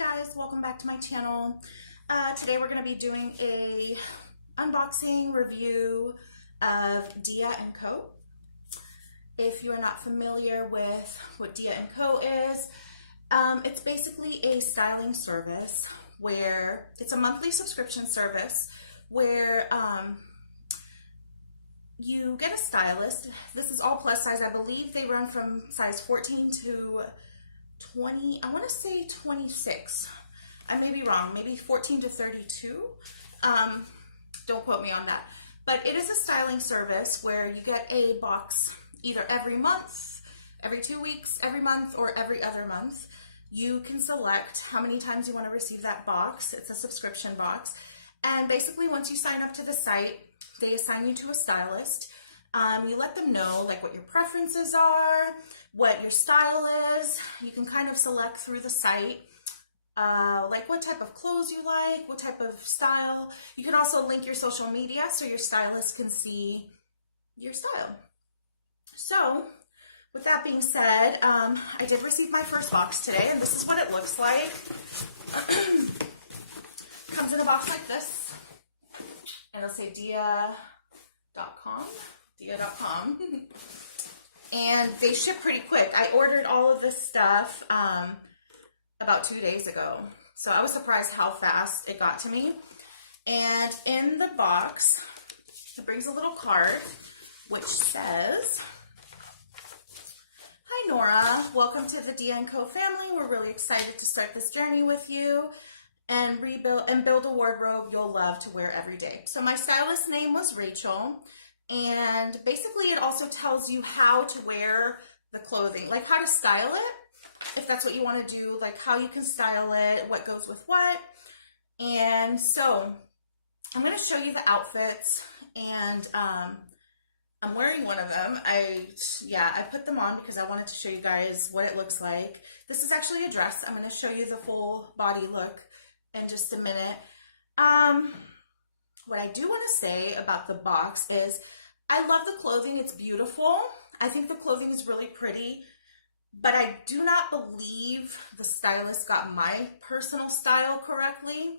guys, welcome back to my channel. Today we're going to be doing a unboxing review of Dia & Co. If you are not familiar with what Dia & Co is, it's basically a styling service where it's a monthly subscription service where you get a stylist. This is all plus size. I believe they run from size 14 to 20, I want to say 26. I may be wrong, maybe 14 to 32. Don't quote me on that. But it is a styling service where you get a box either every month, every 2 weeks, every month, or every other month. You can select how many times you want to receive that box. It's a subscription box. And basically once you sign up to the site, they assign you to a stylist. You let them know like what your preferences are, what your style is. You can kind of select through the site like what type of clothes you like, what type of style. You can also link your social media so your stylist can see your style. So with that being said, I did receive my first box today, and this is what it looks like. Comes in a box like this, and it'll say Dia.com. And they ship pretty quick. I ordered all of this stuff about 2 days ago, so I was surprised how fast it got to me. And in the box, it brings a little card which says, "Hi Nora, welcome to the Dia & Co family. We're really excited to start this journey with you and build a wardrobe you'll love to wear every day." So my stylist's name was Rachel. And basically it also tells you how to wear the clothing, like how to style it, if that's what you want to do, like how you can style it, what goes with what. And so I'm going to show you the outfits, and I'm wearing one of them. I put them on because I wanted to show you guys what it looks like. This is actually a dress. I'm going to show you the full body look in just a minute. What I do want to say about the box is I love the clothing. It's beautiful. I think the clothing is really pretty, but I do not believe the stylist got my personal style correctly.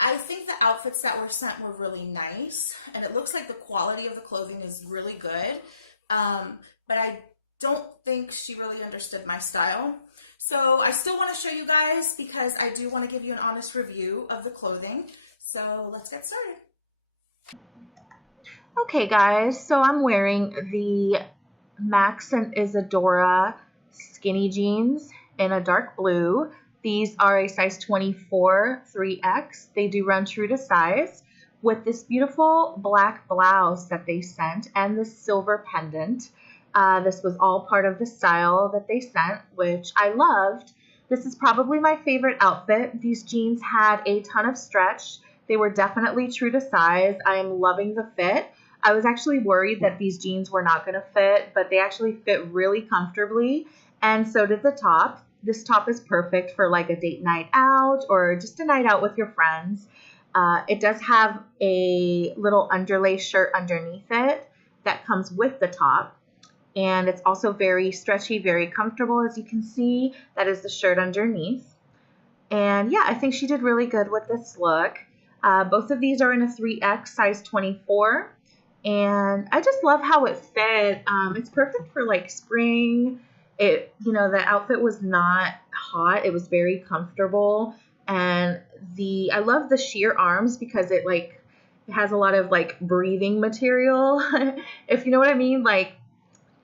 I think the outfits that were sent were really nice, and it looks like the quality of the clothing is really good, but I don't think she really understood my style. So I still want to show you guys because I do want to give you an honest review of the clothing. So let's get started. Okay guys, so I'm wearing the Max and Isadora skinny jeans in a dark blue. These are a size 24 3X. They do run true to size, with this beautiful black blouse that they sent and this silver pendant. This was all part of the style that they sent, which I loved. This is probably my favorite outfit. These jeans had a ton of stretch. They were definitely true to size. I am loving the fit. I was actually worried that these jeans were not going to fit, but they actually fit really comfortably, and so did the top. This top is perfect for like a date night out or just a night out with your friends. It does have a little underlay shirt underneath it that comes with the top, and it's also very stretchy, very comfortable, as you can see. That is the shirt underneath. And yeah, I think she did really good with this look. Both of these are in a 3X size 24, and I just love how it fit. It's perfect for like spring. The outfit was not hot. It was very comfortable, and I love the sheer arms because it has a lot of like breathing material, if you know what I mean. Like,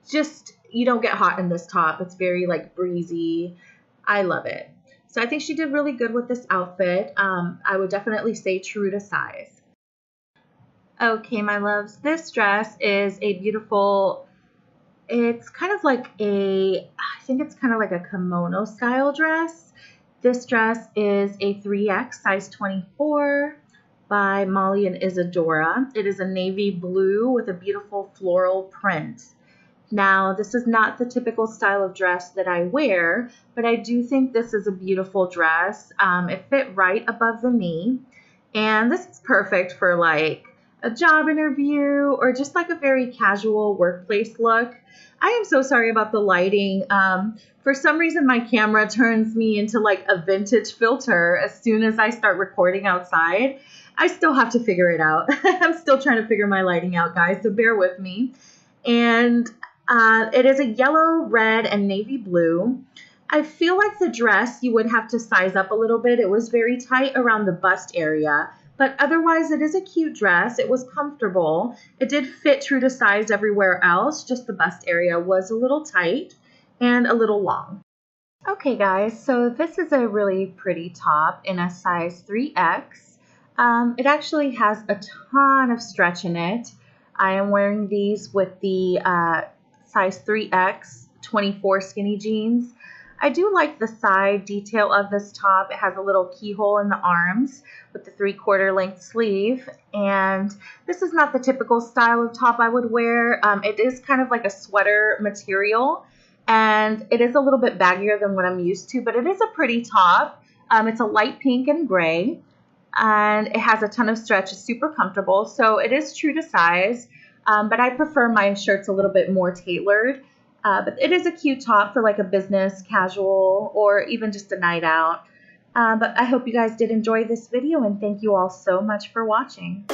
just, you don't get hot in this top. It's very like breezy. I love it. So I think she did really good with this outfit. I would definitely say true to size. Okay, my loves, this dress is a beautiful, it's kind of like I think it's kind of like a kimono style dress. This dress is a 3X size 24 by Molly and Isadora. It is a navy blue with a beautiful floral print. Now, this is not the typical style of dress that I wear, but I do think this is a beautiful dress. It fit right above the knee, and this is perfect for like a job interview or just like a very casual workplace look. I am so sorry about the lighting. For some reason, my camera turns me into like a vintage filter as soon as I start recording outside. I still have to figure it out. I'm still trying to figure my lighting out, guys, so bear with me. And it is a yellow, red, and navy blue. I feel like the dress you would have to size up a little bit. It was very tight around the bust area, but otherwise it is a cute dress. It was comfortable. It did fit true to size everywhere else, just the bust area was a little tight and a little long. Okay guys, so this is a really pretty top in a size 3X. It actually has a ton of stretch in it. I am wearing these with the size 3X 24 skinny jeans. I do like the side detail of this top. It has a little keyhole in the arms with the 3/4 length sleeve. And this is not the typical style of top I would wear. It is kind of like a sweater material. And it is a little bit baggier than what I'm used to, but it is a pretty top. It's a light pink and gray. And it has a ton of stretch. It's super comfortable. So it is true to size. But I prefer my shirts a little bit more tailored. But it is a cute top for like a business, casual, or even just a night out. But I hope you guys did enjoy this video, and thank you all so much for watching.